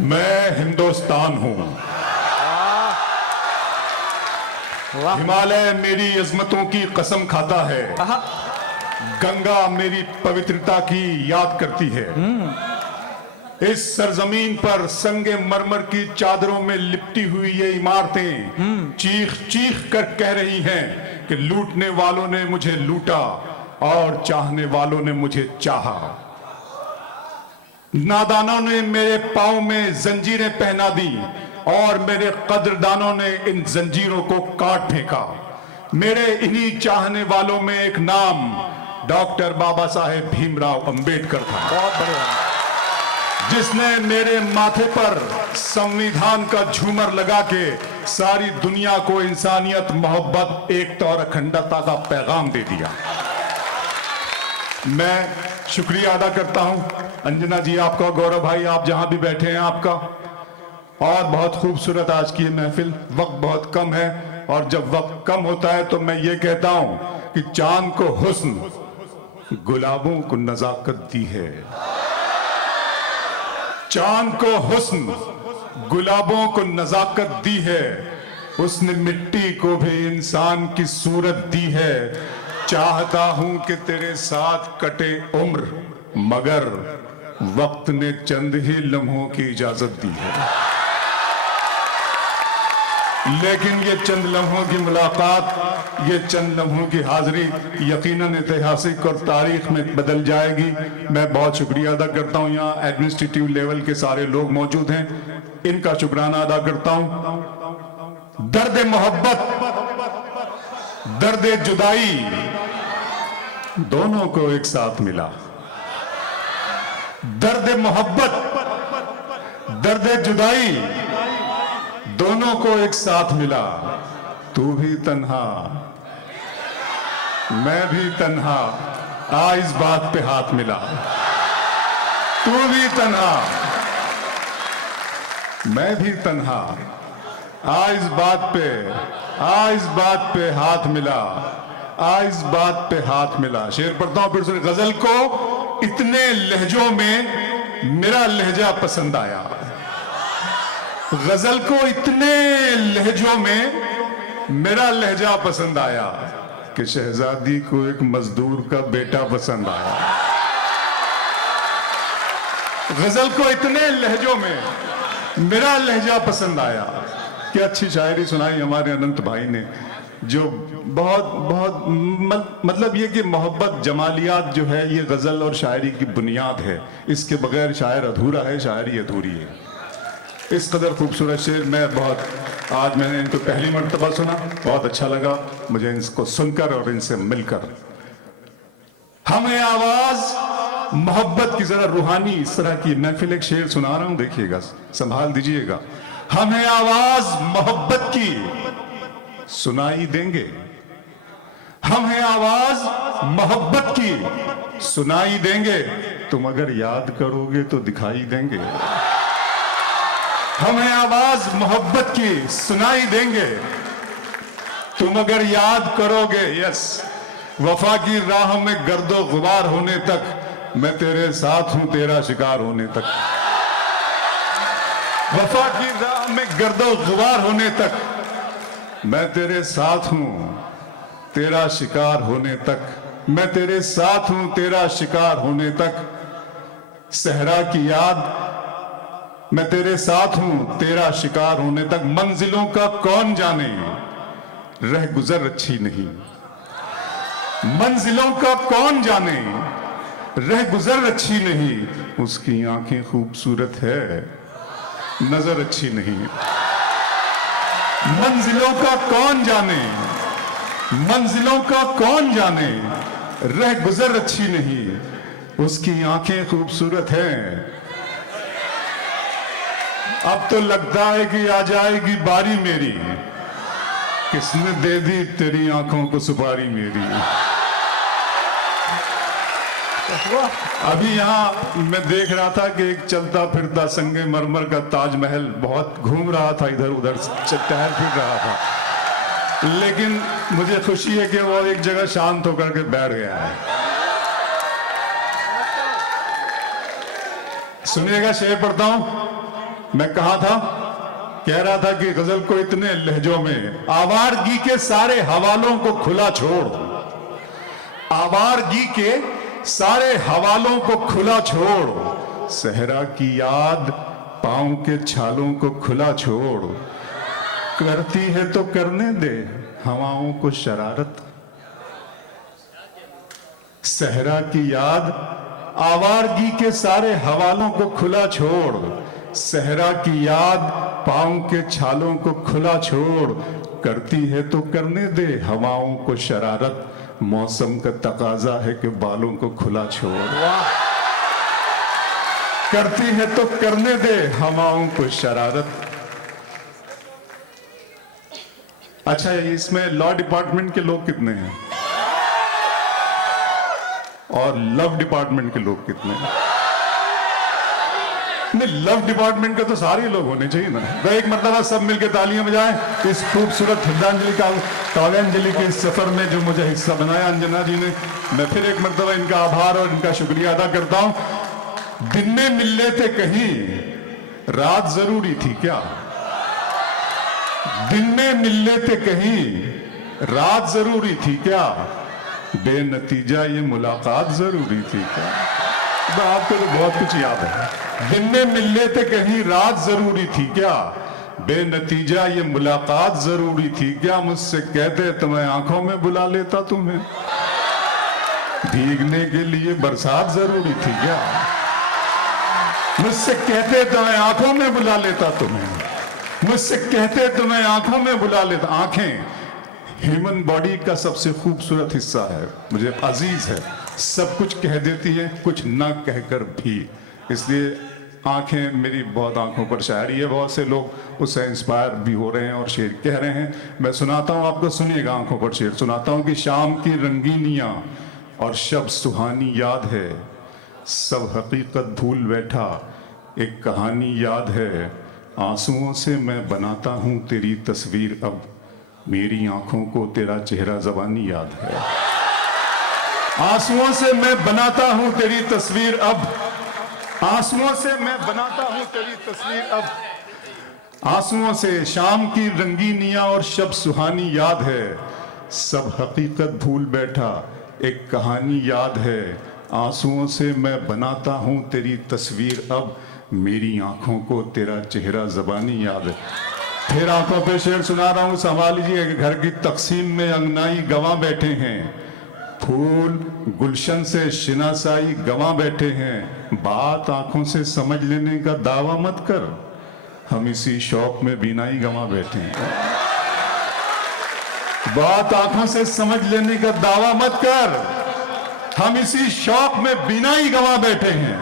मैं हिंदुस्तान हूं। हिमालय मेरी अजमतों की कसम खाता है। गंगा मेरी पवित्रता की याद करती है। इस सरजमीन पर संगे मरमर की चादरों में लिपटी हुई ये इमारतें चीख चीख कर कह रही हैं कि लूटने वालों ने मुझे लूटा और चाहने वालों ने मुझे चाहा। नादानों ने मेरे पांव में जंजीरें पहना दी और मेरे कदरदानों ने इन जंजीरों को काट फेंका। मेरे इन्हीं चाहने वालों में एक नाम डॉक्टर बाबा साहेब भीमराव अंबेडकर था। बहुत बढ़िया। जिसने मेरे माथे पर संविधान का झूमर लगा के सारी दुनिया को इंसानियत, मोहब्बत, एकता और अखंडता का पैगाम दे दिया। मैं शुक्रिया अदा करता हूं अंजना जी आपका, गौरव भाई आप जहां भी बैठे हैं आपका। और बहुत खूबसूरत आज की महफिल। वक्त बहुत कम है और जब वक्त कम होता है तो मैं ये कहता हूं कि चांद को हुस्न, गुलाबों को नजाकत दी है। चांद को हुस्न, गुलाबों को नजाकत दी है। उसने मिट्टी को भी इंसान की सूरत दी है। चाहता हूं कि तेरे साथ कटे उम्र, मगर वक्त ने चंद ही लम्हों की इजाजत दी है। लेकिन ये चंद लम्हों की मुलाकात, ये चंद लम्हों की हाजिरी यकीनन ऐतिहासिक और तारीख में बदल जाएगी। मैं बहुत शुक्रिया अदा करता हूं, यहाँ एडमिनिस्ट्रेटिव लेवल के सारे लोग मौजूद हैं, इनका शुक्राना अदा करता हूं। दर्द मोहब्बत, दर्द जुदाई दोनों को एक साथ मिला। दर्द मोहब्बत, दर्द जुदाई दोनों को एक साथ मिला। तू भी तन्हा, मैं भी तन्हा, आ इस बात पे हाथ मिला। तू भी तन्हा, मैं भी तन्हा, आ इस बात पे हाथ मिला, आ इस बात पे हाथ मिला। शेर पढ़ता हूं फिर से। गजल को इतने लहजों में मेरा लहजा पसंद आया। गजल को इतने लहजों में मेरा लहजा पसंद आया कि शहजादी को एक मजदूर का बेटा पसंद आया। गजल को इतने लहजों में मेरा लहजा पसंद आया। क्या अच्छी शायरी सुनाई हमारे अनंत भाई ने, जो बहुत बहुत मतलब ये कि मोहब्बत, जमालियात जो है ये गजल और शायरी की बुनियाद है। इसके बगैर शायर अधूरा है, शायरी अधूरी है। इस कदर खूबसूरत शेर आज मैंने इनको पहली मर्तबा सुना, बहुत अच्छा लगा मुझे इनको सुनकर और इनसे मिलकर। हमें आवाज मोहब्बत की, जरा रूहानी इस तरह की महफिल, एक शेर सुना रहा हूं, देखिएगा, संभाल दीजिएगा। हमें आवाज मोहब्बत की सुनाई देंगे, हमें आवाज मोहब्बत की सुनाई देंगे, तुम अगर याद करोगे तो दिखाई देंगे। हमें आवाज मोहब्बत की सुनाई देंगे, तुम अगर याद करोगे। यस, वफा की राह में गर्दो गुबार होने तक मैं तेरे साथ हूं, तेरा शिकार होने तक। वफा की राह में गर्दो गुबार होने तक मैं तेरे साथ हूं, तेरा शिकार होने तक। मैं तेरे साथ हूं, तेरा शिकार होने तक। सहरा की याद, मैं तेरे साथ हूं, तेरा शिकार होने तक। मंजिलों का कौन जाने, रह गुजर अच्छी नहीं। मंजिलों का कौन जाने, रह गुजर अच्छी नहीं। उसकी आंखें खूबसूरत है, नजर अच्छी नहीं। मंजिलों का कौन जाने, मंजिलों का कौन जाने, रह गुजर अच्छी नहीं। उसकी आंखें खूबसूरत हैं। अब तो लगता है कि आ जाएगी बारी मेरी, किसने दे दी तेरी आंखों को सुपारी मेरी। अभी यहाँ मैं देख रहा था कि एक चलता फिरता संगे मरमर का ताजमहल बहुत घूम रहा था, इधर उधर टहल फिर रहा था, लेकिन मुझे खुशी है कि वो एक जगह शांत होकर के बैठ गया है। सुनिएगा, शेर पढ़ता हूं। मैं कहा था, कह रहा था कि गजल को इतने लहजों में, आवारगी के सारे हवालों को खुला छोड़, आवारगी के सारे हवालों को खुला छोड़, सहरा की याद पांव के छालों को खुला छोड़, करती है तो करने दे हवाओं को शरारत। सहरा की याद आवारगी के सारे हवालों को खुला छोड़, सहरा की याद पांव के छालों को खुला छोड़, करती है तो करने दे हवाओं को शरारत, मौसम का तकाजा है कि बालों को खुला छोड़। करती है तो करने दे हवाओं को शरारत। अच्छा, इसमें लॉ डिपार्टमेंट के लोग कितने हैं और लव डिपार्टमेंट के लोग कितने हैं? नहीं, लव डिपार्टमेंट के तो सारे लोग होने चाहिए ना। तो एक मरतबा सब मिलकर तालियां बजाएं इस खूबसूरत हृदयांजलि काव्यांजलि के सफर में जो मुझे हिस्सा बनाया अंजना जी ने। मैं फिर एक मरतबा इनका आभार और इनका शुक्रिया अदा करता हूं। दिन में मिल लेते कहीं, रात जरूरी थी क्या? दिन में मिल लेते कहीं, रात जरूरी थी क्या? बेनतीजा ये मुलाकात जरूरी थी क्या? तो आपको तो बहुत कुछ याद है। दिन में मिल लेते कहीं, रात जरूरी थी क्या? बेनतीजा ये मुलाकात जरूरी थी क्या? मुझसे कहते तो मैं आंखों में बुला लेता तुम्हें। भीगने के लिए बरसात जरूरी थी क्या? मुझसे कहते तो मैं आंखों में बुला लेता तुम्हें। मुझसे कहते तो मैं आंखों में बुला लेता। आंखें ह्यूमन बॉडी का सबसे खूबसूरत हिस्सा है, मुझे अजीज है। सब कुछ कह देती है, कुछ ना कहकर भी। इसलिए आंखें मेरी बहुत आंखों पर शायरी है। बहुत से लोग उससे इंस्पायर भी हो रहे हैं और शेर कह रहे हैं। मैं सुनाता हूं आपको, सुनिएगा। आंखों पर शेर सुनाता हूं कि शाम की रंगीनियां और शब सुहानी याद है, सब हकीकत भूल बैठा, एक कहानी याद है। आंसुओं से मैं बनाता हूं तेरी तस्वीर, अब मेरी आंखों को तेरा चेहरा ज़बानी याद है। आंसुओं से मैं बनाता हूं तेरी तस्वीर अब, आंसुओं से मैं बनाता हूं तेरी तस्वीर अब। आंसुओं से शाम की रंगीनियां और शब सुहानी याद है, सब हकीकत भूल बैठा, एक कहानी याद है। आंसुओं से मैं बनाता हूं तेरी तस्वीर अब, मेरी आंखों को तेरा चेहरा ज़बानी याद है। फिर आंखों पे शेर सुना रहा हूं, संभाल लीजिए। घर की तकसीम में अंगनाई गवां बैठे हैं, फूल गुलशन से शिनासाई गवां बैठे हैं। बात आंखों से समझ लेने का दावा मत कर, हम इसी शौक में बीनाई गवां बैठे हैं। बात आंखों से समझ लेने का दावा मत कर, हम इसी शौक में बीनाई गवां बैठे हैं।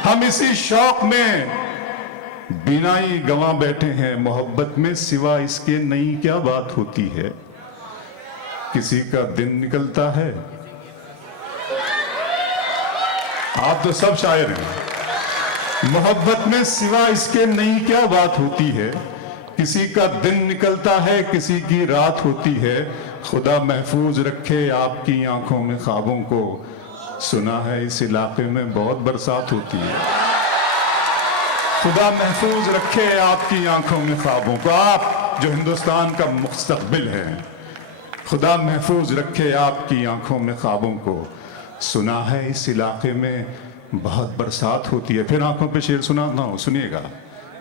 हम इसी शौक में बीनाई गवां बैठे हैं। मोहब्बत में सिवा इसके नई क्या बात होती है, किसी का दिन निकलता है। आप तो सब शायर हैं। मोहब्बत में सिवा इसके नई क्या बात होती है, किसी का दिन निकलता है, किसी की रात होती है। खुदा महफूज रखे आपकी आंखों में ख्वाबों को, सुना है इस इलाके में बहुत बरसात होती है। खुदा महफूज रखे आपकी आंखों में ख्वाबों को, आप जो हिंदुस्तान का मुस्तकबिल है। खुदा महफूज रखे आपकी आंखों में ख्वाबों को, सुना है इस इलाके में बहुत बरसात होती है। फिर आंखों पे शेर सुनाता हूं, सुनिएगा।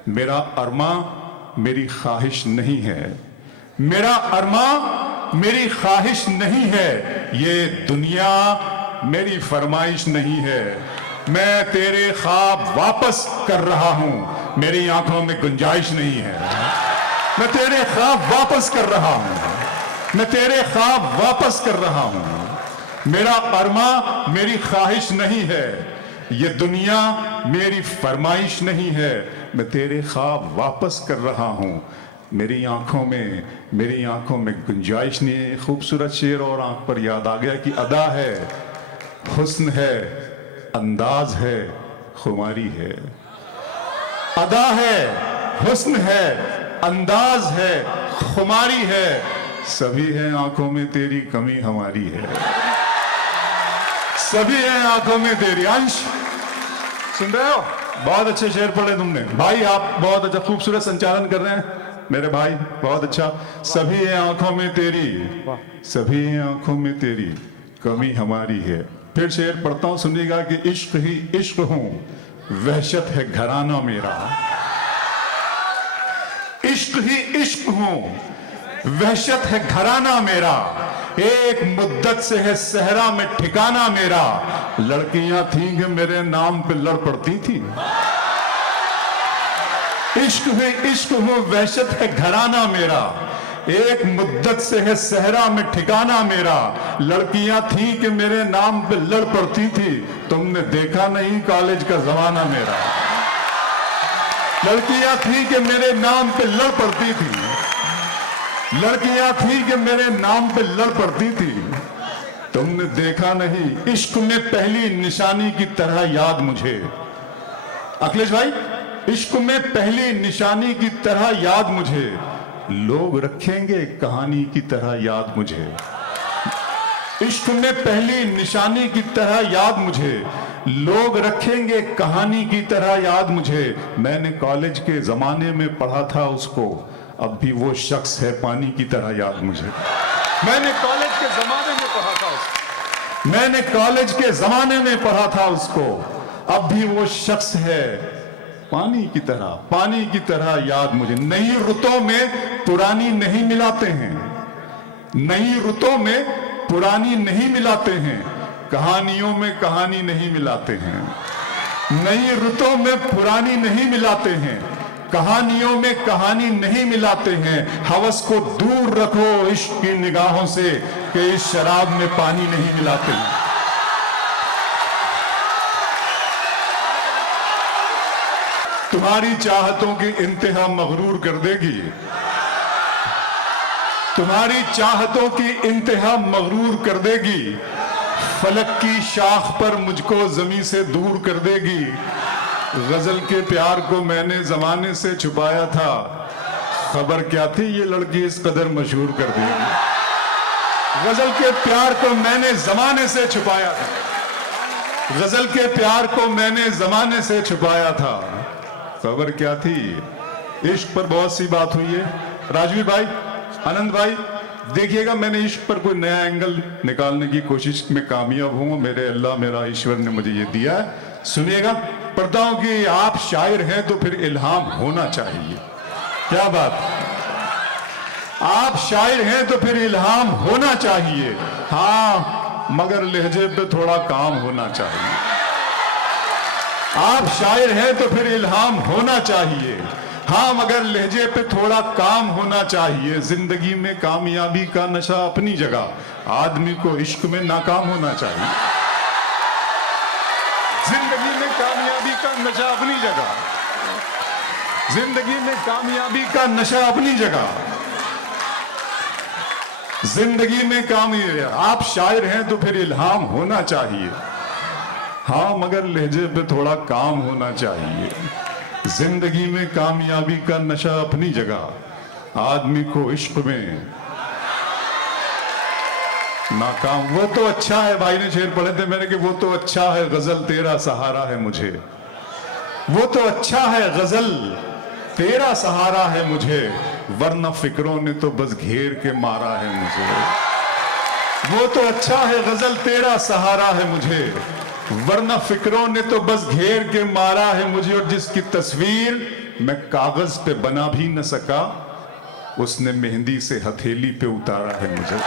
मेरा अरमा मेरी ख्वाहिश नहीं है, मेरा अरमा मेरी ख्वाहिश नहीं है, ये दुनिया मेरी फरमाइश नहीं है। मैं तेरे ख्वाब वापस कर रहा हूं, मेरी आंखों में गुंजाइश नहीं है। मैं तेरे ख्वाब वापस कर रहा हूं, मैं तेरे ख्वाब वापस कर रहा हूं। मेरा अरमा मेरी ख्वाहिश नहीं है, ये दुनिया मेरी फरमाइश नहीं है। मैं तेरे ख्वाब वापस कर रहा हूं, मेरी आंखों में गुंजाइश नहीं है। खूबसूरत शेर और आंख पर याद आ गया कि अदा है, हुस्न है, अंदाज है, खुमारी है। अदा है, हुस्न है, अंदाज है, खुमारी है, सभी है आंखों में तेरी कमी हमारी है। सभी है आंखों में तेरी। अंश सुन रहे हो? बहुत अच्छे शेर पढ़े तुमने भाई, आप बहुत अच्छा खूबसूरत संचालन कर रहे हैं मेरे भाई, बहुत अच्छा। सभी आंखों में तेरी, सभी आंखों में तेरी कमी हमारी है। फिर शेर पढ़ता हूं, सुनिएगा कि इश्क ही इश्क हूं, वहशत है घराना मेरा। इश्क ही इश्क हूं, वहशत है घराना मेरा, एक मुद्दत से है सहरा में ठिकाना मेरा। लड़कियां थीं कि मेरे नाम पे लड़ पड़ती थी। इश्क है इश्क हूं, वहशत है घराना मेरा, एक मुद्दत से है सहरा में ठिकाना मेरा। लड़कियां थीं कि मेरे नाम पे लड़ पड़ती थी, तुमने देखा नहीं कॉलेज का जमाना मेरा। लड़कियां थीं कि मेरे नाम पे लड़ पड़ती थी, लड़कियां थीं कि मेरे नाम पे लड़ पड़ती थी, तुमने देखा नहीं। इश्क में पहली निशानी की तरह याद मुझे, अखिलेश भाई, इश्क में पहली निशानी की तरह याद मुझे, लोग रखेंगे कहानी की तरह याद मुझे। इश्क में पहली निशानी की तरह याद मुझे, लोग रखेंगे कहानी की तरह याद मुझे। मैंने कॉलेज के जमाने में पढ़ा था उसको, अब भी वो शख्स है पानी की तरह याद मुझे। मैंने कॉलेज के जमाने में पढ़ा था उसको, मैंने कॉलेज के जमाने में पढ़ा था उसको, अब भी वो शख्स है पानी की तरह, पानी की तरह याद मुझे। नई रुतों में पुरानी नहीं मिलाते हैं, नई रुतों में पुरानी नहीं मिलाते हैं, कहानियों में कहानी नहीं मिलाते हैं। नई रुतों में पुरानी नहीं मिलाते हैं, कहानियों में कहानी नहीं मिलाते हैं। हवस को दूर रखो इश्क की निगाहों से, कि इस शराब में पानी नहीं मिलाते हैं। तुम्हारी चाहतों की इंतहा मगरूर कर देगी, तुम्हारी चाहतों की इंतहा मगरूर कर देगी। फलक की शाख पर मुझको जमीन से दूर कर देगी। गजल के प्यार को मैंने जमाने से छुपाया था, खबर क्या थी ये लड़की इस कदर मशहूर कर देगी। गजल के प्यार को मैंने जमाने से छुपाया था, गजल के प्यार को मैंने जमाने से छुपाया था, खबर क्या थी। इश्क पर बहुत सी बात हुई है। राजवीर भाई, आनंद भाई, देखिएगा मैंने इश्क पर कोई नया एंगल निकालने की कोशिश में कामयाब हूं। मेरे अल्लाह, मेरा ईश्वर ने मुझे ये दिया है। सुनिएगा, पढ़ता हूं कि आप शायर हैं तो फिर इल्हाम होना चाहिए। क्या बात, आप शायर हैं तो फिर इल्हाम होना चाहिए। हाँ, मगर लहजे पे थोड़ा काम होना चाहिए। आप शायर हैं तो फिर इल्हाम होना चाहिए, हाँ मगर लहजे पे थोड़ा काम होना चाहिए। जिंदगी में कामयाबी का नशा अपनी जगह, आदमी को इश्क में नाकाम होना चाहिए। जिंदगी में कामयाबी का नशा अपनी जगह, जिंदगी में कामयाबी का नशा अपनी जगह, जिंदगी में कामयाबी। आप शायर हैं तो फिर इल्हाम होना चाहिए, हाँ मगर लहजे पे थोड़ा काम होना चाहिए। जिंदगी में कामयाबी का नशा अपनी जगह, आदमी को इश्क में नाकाम। वो तो अच्छा है, भाई ने शेर पढ़े थे मेरे कि वो तो अच्छा है गजल तेरा सहारा है मुझे, वो तो अच्छा है गजल तेरा सहारा है मुझे, वरना फिक्रों ने तो बस घेर के मारा है मुझे। वो तो अच्छा है गजल तेरा सहारा है मुझे, वरना फिक्रों ने तो बस घेर के मारा है मुझे। और जिसकी तस्वीर मैं कागज पे बना भी न सका, उसने मेहंदी से हथेली पे उतारा है मुझे।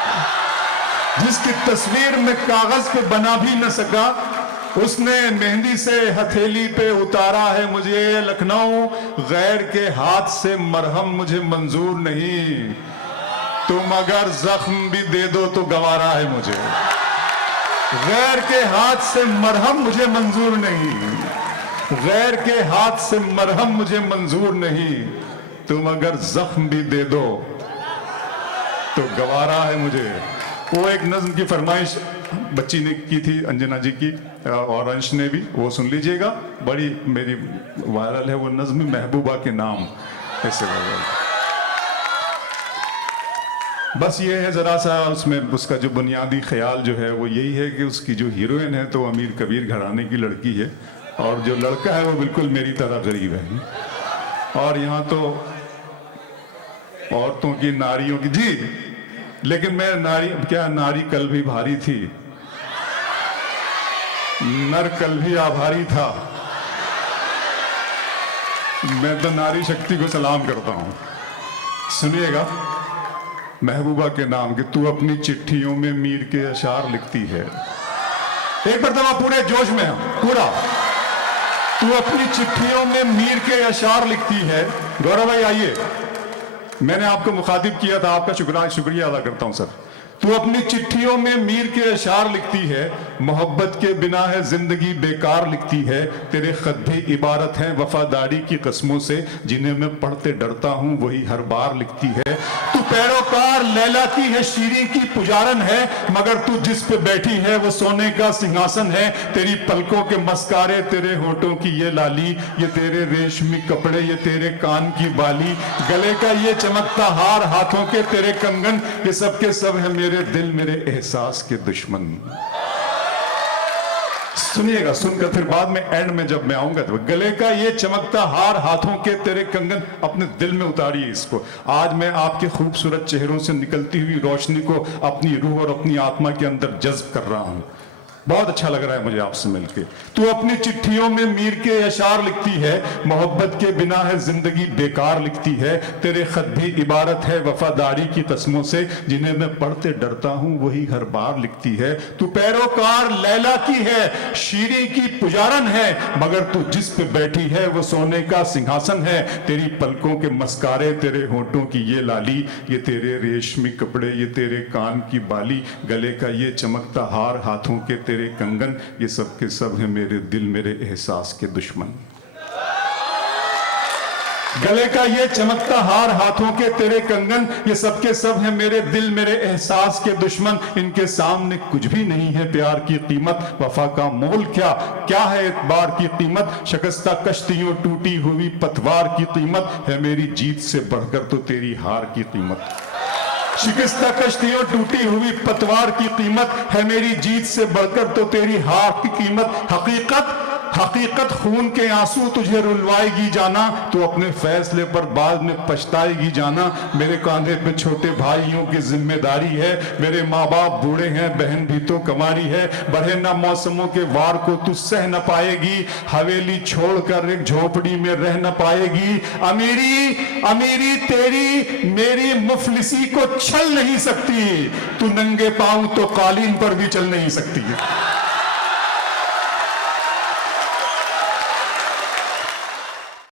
जिसकी तस्वीर मैं कागज पे बना भी न सका, उसने मेहंदी से हथेली पे उतारा है मुझे। लखनऊ गैर के हाथ से मरहम मुझे मंजूर नहीं, तुम अगर जख्म भी दे दो तो गवारा है मुझे। गैर के हाथ से मरहम मुझे मंजूर नहीं, गैर के हाथ से मरहम मुझे मंजूर नहीं, तुम अगर जख्म भी दे दो तो गवारा है मुझे। वो एक नज्म की फरमाइश बच्ची ने की थी, अंजना जी की, और अंश ने भी, वो सुन लीजिएगा, बड़ी मेरी वायरल है वो नज्म, महबूबा के नाम ऐसे वायरल। बस ये है जरा सा उसमें उसका जो बुनियादी ख्याल जो है वो यही है कि उसकी जो हीरोइन है तो अमीर कबीर घराने की लड़की है, और जो लड़का है वो बिल्कुल मेरी तरह गरीब है। और यहाँ तो औरतों की, नारियों की, जी, लेकिन मैं नारी कल भी भारी थी, नर कल भी आभारी था। मैं तो नारी शक्ति को सलाम करता हूं। सुनिएगा, महबूबा के नाम की तू अपनी चिट्ठियों में मीर के अशार लिखती है। एक मरतबा पूरे जोश में पूरा, तू अपनी चिट्ठियों में मीर के अशार लिखती है। गौरव भाई आइए, मैंने आपको मुखातिब किया था, आपका शुक्रिया अदा करता हूं सर। तू अपनी चिट्ठियों में मीर के अशार लिखती है, मोहब्बत के बिना है जिंदगी बेकार लिखती है। तेरे खत भी इबारत हैं वफादारी की कस्मों से, जिन्हें मैं पढ़ते डरता हूं वही हर बार लिखती है। तू पैरोकार लैला की है, शीरीं की पुजारन है, मगर तू जिस पे बैठी है वो सोने का सिंहासन है। तेरी पलकों के मस्कारे, तेरे होठों की ये लाली, ये तेरे रेशमी कपड़े, ये तेरे कान की बाली, गले का ये चमकता हार, हाथों के तेरे कंगन, ये सब के सब है मेरे दिल मेरे एहसास के दुश्मन। सुनिएगा, सुनकर फिर बाद में एंड में जब मैं आऊंगा तो गले का ये चमकता हार, हाथों के तेरे कंगन, अपने दिल में उतारिए इसको। आज मैं आपके खूबसूरत चेहरों से निकलती हुई रोशनी को अपनी रूह और अपनी आत्मा के अंदर जज्ब कर रहा हूं। बहुत अच्छा लग रहा है मुझे आपसे मिलके। तू अपनी चिट्ठियों में मीर के अशार लिखती है, मोहब्बत के बिना है जिंदगी बेकार लिखती है। तेरे खत भी इबारत है वफादारी की कस्मों से, जिन्हें मैं पढ़ते डरता हूं वही हर बार लिखती है। तू पैरोकार लैला की है, शीरीं की पुजारन है, मगर तू जिस पे बैठी है वो सोने का सिंहासन है। तेरी पलकों के मस्कारे, तेरे होठों की ये लाली, ये तेरे रेशमी कपड़े, ये तेरे कान की बाली, गले का ये चमकता हार, हाथों के तेरे कंगन, ये सब के सब है मेरे दिल मेरे एहसास के दुश्मन। गले का ये चमकता हार, हाथों के तेरे कंगन, ये सब के सब है मेरे दिल मेरे एहसास के दुश्मन। इनके सामने कुछ भी नहीं है प्यार की कीमत, वफा का मोल क्या, क्या है एतबार की कीमत। शिकस्ता कश्तियों टूटी हुई पतवार की कीमत, है मेरी जीत से बढ़कर तो तेरी हार की कीमत। शिकस्ता कश्तियों टूटी हुई पतवार की कीमत, है मेरी जीत से बढ़कर तो तेरी हार की कीमत। हकीकत खून के आंसू तुझे रुलवाएगी जाना, तू अपने फैसले पर बाद में पछताएगी जाना। मेरे कांधे पे छोटे भाइयों की जिम्मेदारी है, मेरे माँ बाप बूढ़े हैं, बहन भी तो कमारी है। बढ़े ना मौसमों के वार को तू सह न पाएगी, हवेली छोड़कर एक झोपड़ी में रह न पाएगी। अमीरी तेरी मेरी मुफलिसी को छल नहीं सकती, तू नंगे पांव तो कालीन पर भी चल नहीं सकती है।